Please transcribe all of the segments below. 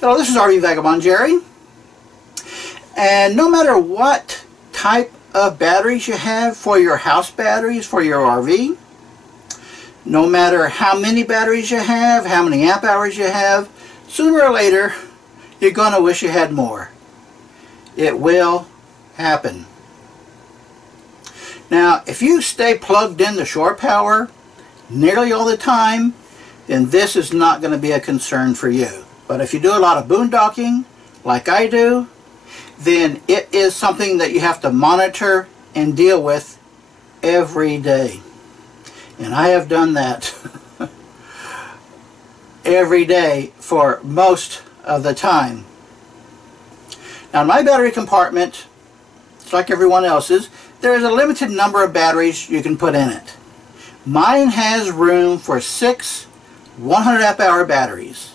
Hello, this is RV Vagabond Jerry. And no matter what type of batteries you have for your house batteries, for your RV, no matter how many batteries you have, how many amp hours you have, sooner or later you're going to wish you had more. It will happen. Now, if you stay plugged in to shore power nearly all the time, then this is not going to be a concern for you. But if you do a lot of boondocking, like I do, then it is something that you have to monitor and deal with every day. And I have done that every day for most of the time. Now, in my battery compartment, it's like everyone else's, there is a limited number of batteries you can put in it. Mine has room for 6 100 amp hour batteries.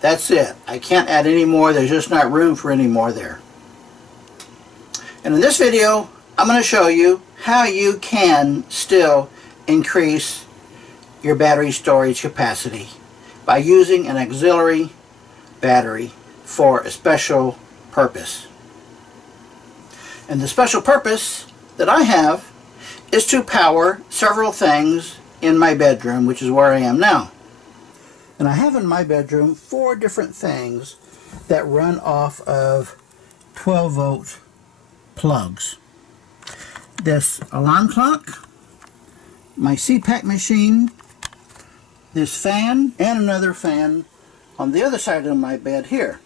That's it. I can't add any more. There's just not room for any more there. And in this video, I'm going to show you how you can still increase your battery storage capacity by using an auxiliary battery for a special purpose. And the special purpose that I have is to power several things in my bedroom, which is where I am now. And I have in my bedroom 4 different things that run off of 12-volt plugs. This alarm clock, my CPAP machine, this fan, and another fan on the other side of my bed here.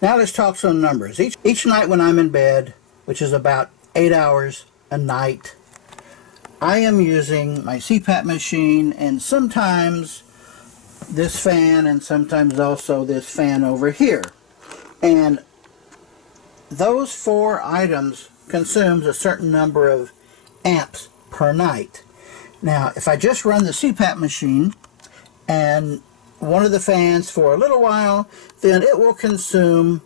Now let's talk some numbers. Each night when I'm in bed, which is about 8 hours a night, I am using my CPAP machine and sometimes this fan and sometimes also this fan over here. And those 4 items consumes a certain number of amps per night. Now, if I just run the CPAP machine and one of the fans for a little while, then it will consume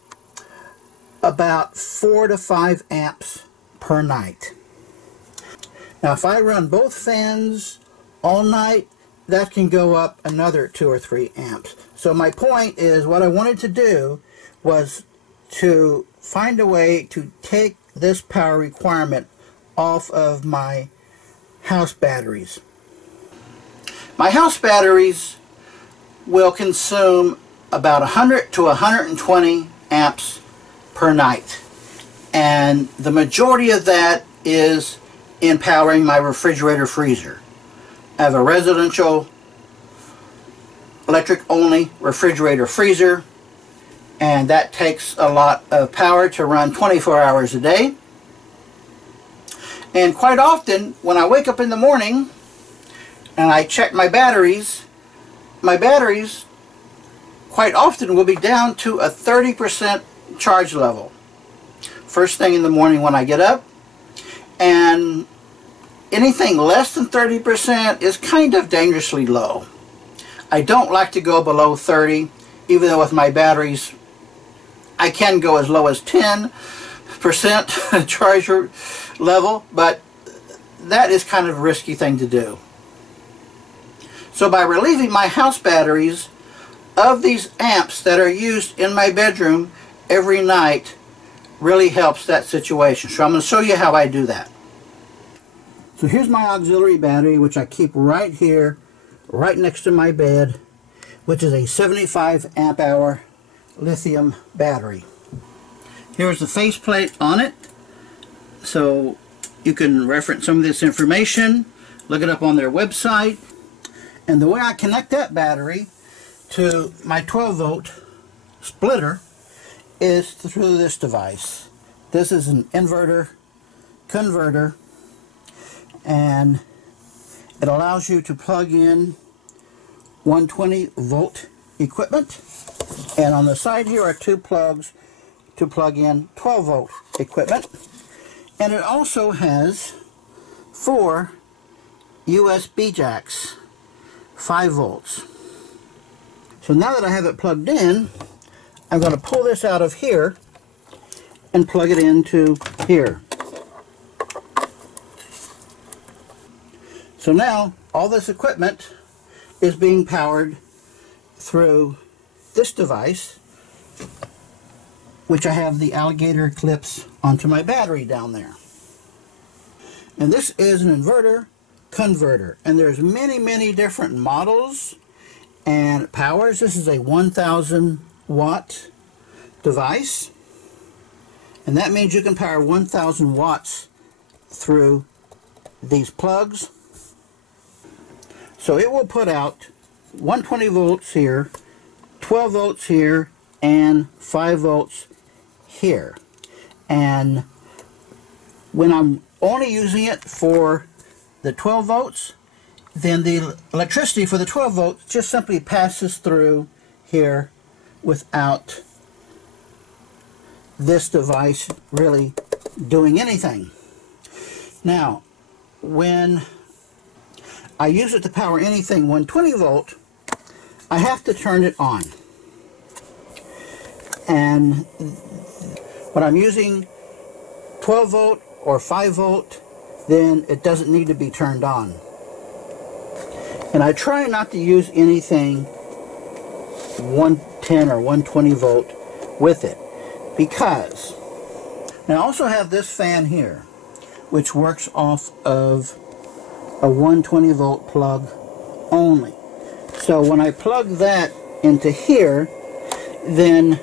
about 4 to 5 amps per night. Now, if I run both fans all night, that can go up another 2 or 3 amps. So my point is, what I wanted to do was to find a way to take this power requirement off of my house batteries. My house batteries will consume about 100 to 120 amps per night. And the majority of that is in powering my refrigerator freezer. I have a residential electric only refrigerator freezer, and that takes a lot of power to run 24 hours a day. And quite often when I wake up in the morning and I check my batteries quite often will be down to a 30% charge level first thing in the morning when I get up. And anything less than 30% is kind of dangerously low. I don't like to go below 30, even though with my batteries I can go as low as 10% charge level, but that is kind of a risky thing to do. So by relieving my house batteries of these amps that are used in my bedroom every night really helps that situation. So I'm going to show you how I do that. So here's my auxiliary battery, which I keep right here, right next to my bed, which is a 75 amp hour lithium battery. Here's the faceplate on it, so you can reference some of this information, look it up on their website. And the way I connect that battery to my 12-volt splitter is through this device. This is an inverter converter, and it allows you to plug in 120-volt equipment, and on the side here are 2 plugs to plug in 12-volt equipment. And it also has 4 USB jacks, 5 volts. So now that I have it plugged in, I'm going to pull this out of here and plug it into here. So now all this equipment is being powered through this device, which I have the alligator clips onto my battery down there. And this is an inverter converter, and there's many different models and powers. This is a 1000 watt device, and that means you can power 1000 watts through these plugs. So it will put out 120 volts here, 12 volts here, and 5 volts here. And when I'm only using it for the 12 volts, then the electricity for the 12 volts just simply passes through here without this device really doing anything. Now, when I use it to power anything 120 volt, I have to turn it on. And when I'm using 12 volt or 5 volt, then it doesn't need to be turned on. And I try not to use anything 110 or 120 volt with it, because now I also have this fan here, which works off of a 120 volt plug only. So when I plug that into here, then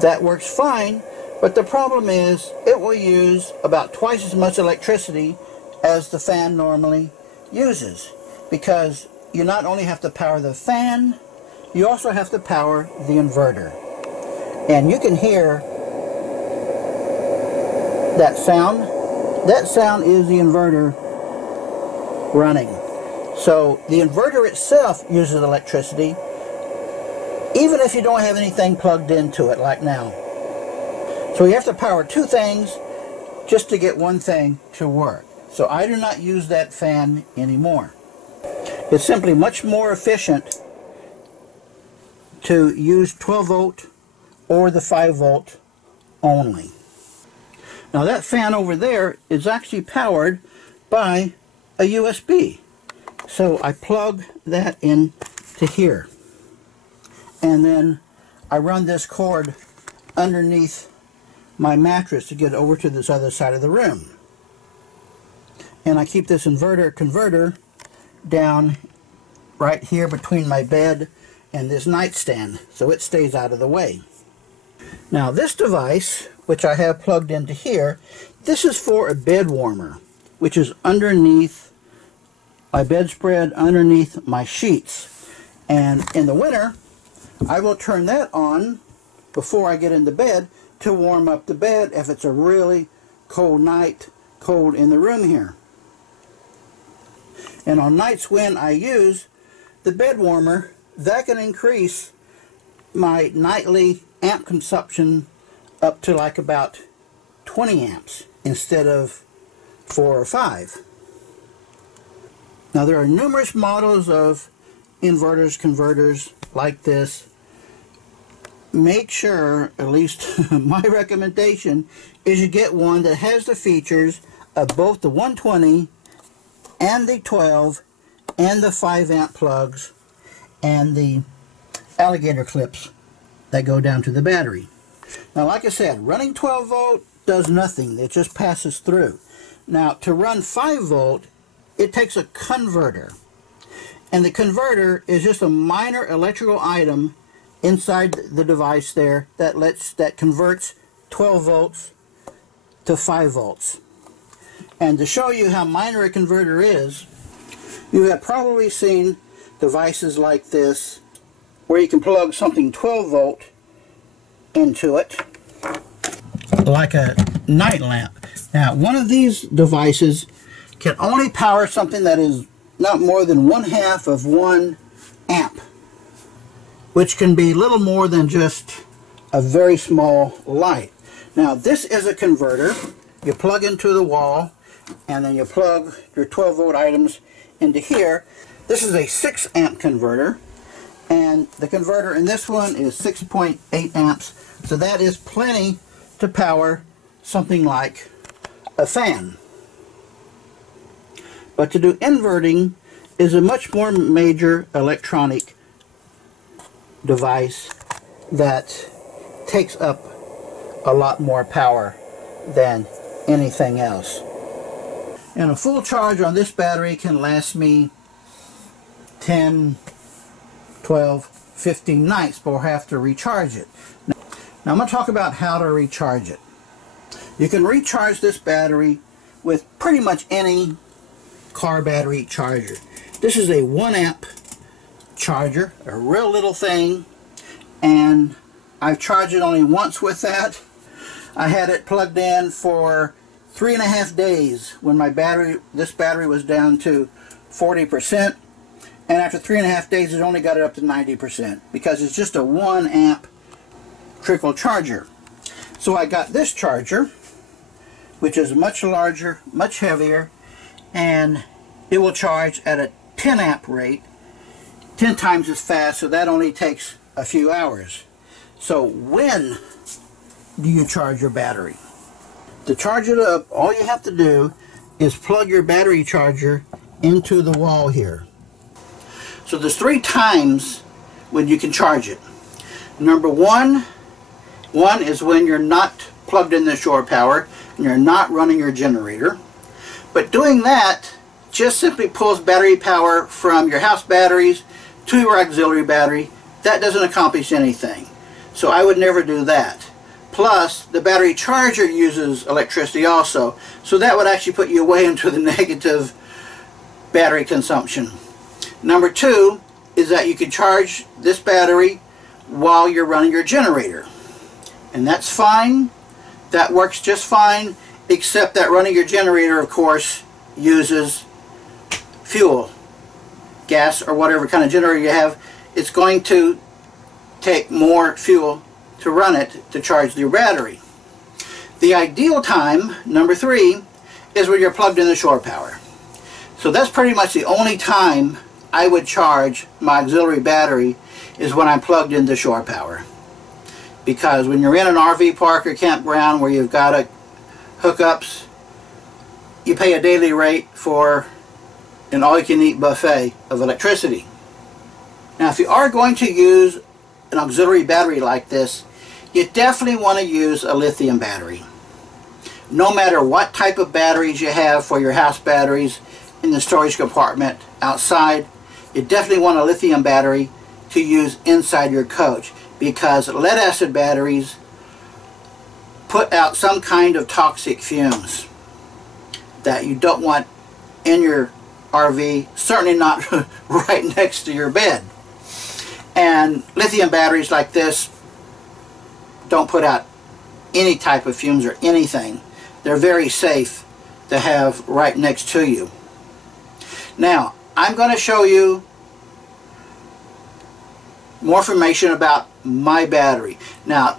that works fine. But the problem is, it will use about twice as much electricity as the fan normally uses, because you not only have to power the fan, you also have to power the inverter. And you can hear that sound. That sound is the inverter running. So the inverter itself uses electricity, even if you don't have anything plugged into it like now. So you have to power two things just to get one thing to work. So I do not use that fan anymore. It's simply much more efficient to use 12 volt or the 5 volt only. Now that fan over there is actually powered by a USB. So I plug that in to here. And then I run this cord underneath my mattress to get over to this other side of the room. And I keep this inverter converter down right here between my bed and this nightstand, so it stays out of the way. Now this device, which I have plugged into here, this is for a bed warmer, which is underneath my bedspread, underneath my sheets. And in the winter, I will turn that on before I get into bed to warm up the bed if it's a really cold night, cold in the room here. And on nights when I use the bed warmer, that can increase my nightly amp consumption up to like about 20 amps instead of 4 or 5. Now there are numerous models of inverters, converters like this. Make sure, at least my recommendation, is you get one that has the features of both the 120 and the 12 and the 5 amp plugs and the alligator clips that go down to the battery. Now like I said, running 12 volt does nothing. It just passes through. Now to run 5 volt, it takes a converter. And the converter is just a minor electrical item inside the device there that converts 12 volts to 5 volts. And to show you how minor a converter is, you have probably seen devices like this where you can plug something 12 volt into it, like a night lamp. Now one of these devices can only power something that is not more than 1/2 of 1 amp, which can be little more than just a very small light. Now this is a converter. You plug into the wall, and then you plug your 12 volt items into here. This is a 6 amp converter, and the converter in this one is 6.8 amps, so that is plenty to power something like a fan. But to do inverting is a much more major electronic device that takes up a lot more power than anything else. And a full charge on this battery can last me 10, 12, 15 nights before I have to recharge it. Now I'm going to talk about how to recharge it. You can recharge this battery with pretty much any car battery charger. This is a 1 amp charger, a real little thing, and I've charged it only once with that. I had it plugged in for 3.5 days when this battery was down to 40%, and after 3.5 days it only got it up to 90% because it's just a 1 amp trickle charger. So I got this charger, which is much larger, much heavier, and it will charge at a 10 amp rate, 10 times as fast, so that only takes a few hours. So when do you charge your battery? To charge it up, all you have to do is plug your battery charger into the wall here. So there's 3 times when you can charge it. Number one is when you're not plugged in the shore power and you're not running your generator. But doing that just simply pulls battery power from your house batteries to your auxiliary battery. That doesn't accomplish anything. So I would never do that. Plus, the battery charger uses electricity also, so that would actually put you way into the negative battery consumption. Number 2 is that you can charge this battery while you're running your generator. And that's fine. That works just fine, except that running your generator, of course, uses fuel, gas, or whatever kind of generator you have. It's going to take more fuel to run it to charge your battery. The ideal time, number 3, is when you're plugged in the shore power. So that's pretty much the only time I would charge my auxiliary battery, is when I'm plugged into shore power. Because when you're in an RV park or campground where you've got hookups, you pay a daily rate for an all-you-can-eat buffet of electricity. Now, if you are going to use an auxiliary battery like this, you definitely want to use a lithium battery. No matter what type of batteries you have for your house batteries in the storage compartment outside, you definitely want a lithium battery to use inside your coach, because lead acid batteries put out some kind of toxic fumes that you don't want in your RV, certainly not right next to your bed. And lithium batteries like this don't put out any type of fumes or anything. They're very safe to have right next to you. Now, I'm going to show you more information about my battery. Now,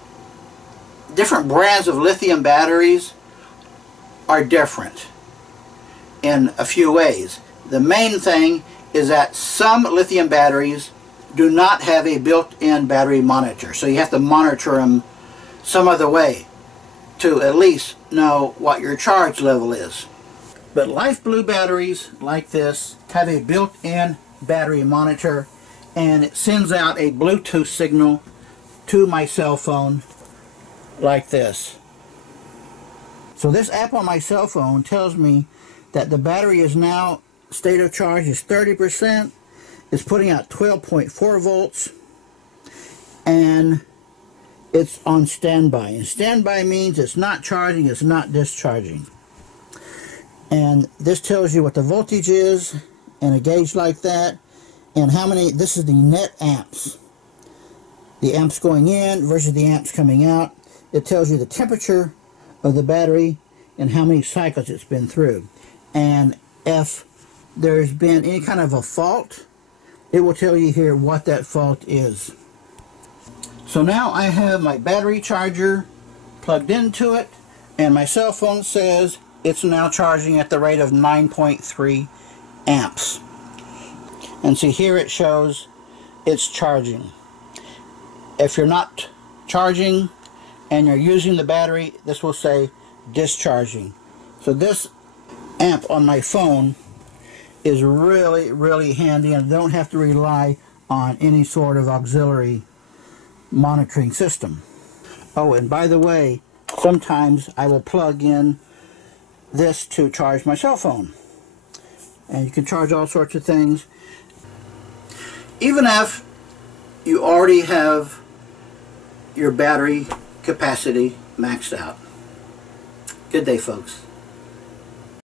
different brands of lithium batteries are different in a few ways. The main thing is that some lithium batteries do not have a built-in battery monitor, so you have to monitor them some other way to at least know what your charge level is. But Life Blue batteries like this have a built-in battery monitor, and it sends out a Bluetooth signal to my cell phone like this. So this app on my cell phone tells me that the battery is now, state of charge is 30%, it's putting out 12.4 volts, and it's on standby. And standby means it's not charging, it's not discharging. And this tells you what the voltage is, and a gauge like that, and how many, this is the net amps. The amps going in versus the amps coming out. It tells you the temperature of the battery and how many cycles it's been through. And if there's been any kind of a fault, it will tell you here what that fault is. So now I have my battery charger plugged into it, and my cell phone says it's now charging at the rate of 9.3 amps. And see, here it shows it's charging. If you're not charging and you're using the battery, this will say discharging. So this amp on my phone is really, really handy, and I don't have to rely on any sort of auxiliary monitoring system. Oh, and by the way, sometimes I will plug in this to charge my cell phone. And you can charge all sorts of things. Even if you already have your battery capacity maxed out. Good day, folks.